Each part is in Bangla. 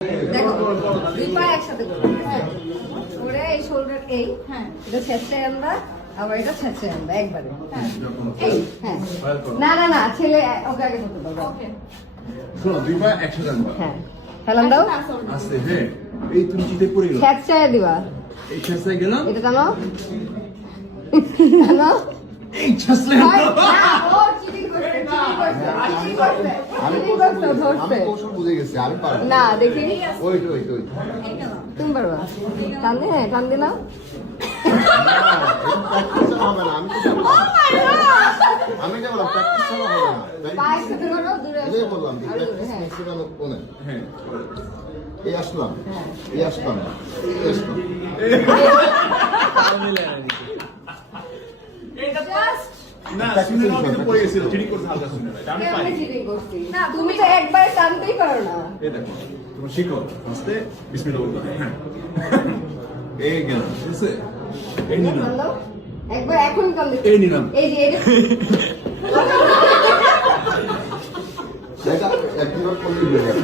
দেখো দুই পা একসাথে করো। হ্যাঁ করে এই শোল্ডার এই হ্যাঁ এটা ছেঁচড়ে আমরা আবার এটা ছেঁচড়ে আমরা একবারে হ্যাঁ এই হ্যাঁ না না না ছেলে ওকে আগে করতে পারবে ওকে শোনো দুই পা একসাথে আনবা হ্যাঁ ফেলান দাও আস্তে হ্যাঁ এই তুমি জিতে পড়ে গেল ছেঁচড়ে দিবা এই ছাসলে গেলাম এটা টানো টানো এই ছাসলে না ও চিটিং করছে চিটিং করছে আমি কৌশল বুঝে গেছি আমি পারবো না দেখি ওই তুমি পারবা টান দে হ্যাঁ টান দে না প্র্যাকটিস হবে না আমি তো আমি যা বললাম প্র্যাকটিস হবে না পায়ে সাথে করো দূরে এটাই বললাম যে আরো দূরে, প্র্যাকটিস হ্যাঁ। ম্যাক্সিমাম কোনে হ্যাঁ এই আসলাম এই আসলাম এই আসলাম জাস্ট না শুনে নাও কিন্তু পড়ে গেছিল চিটিং করতে হালকা শুনে না আমি পারি আমি চিটিং করছি না তুমি তো একবার টানতেই পারো না এই দেখো তুমি শিখো আস্তে বিসমিল্লাহ বলতে হ্যাঁ এই গেল ঠিক আছে এই নিলাম ভালো একবার এখন কাম দেখো এই নিলাম এই যে এটা এটা একবার করলে হয়ে যাবে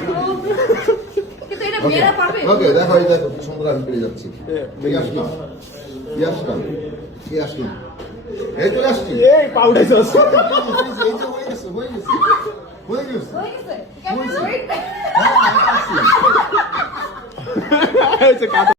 কিন্তু এটা মেয়েরা পারবে ওকে দেখো এই দেখো কি সুন্দর আমি পেয়ে যাচ্ছি এই আসলাম এই আসলাম এই তো আসছি এই পাউডার সস এই যে হয়ে গেছে হয়ে গেছে কেমন ওয়েট হ্যাঁ, আমি পারছি। এই যে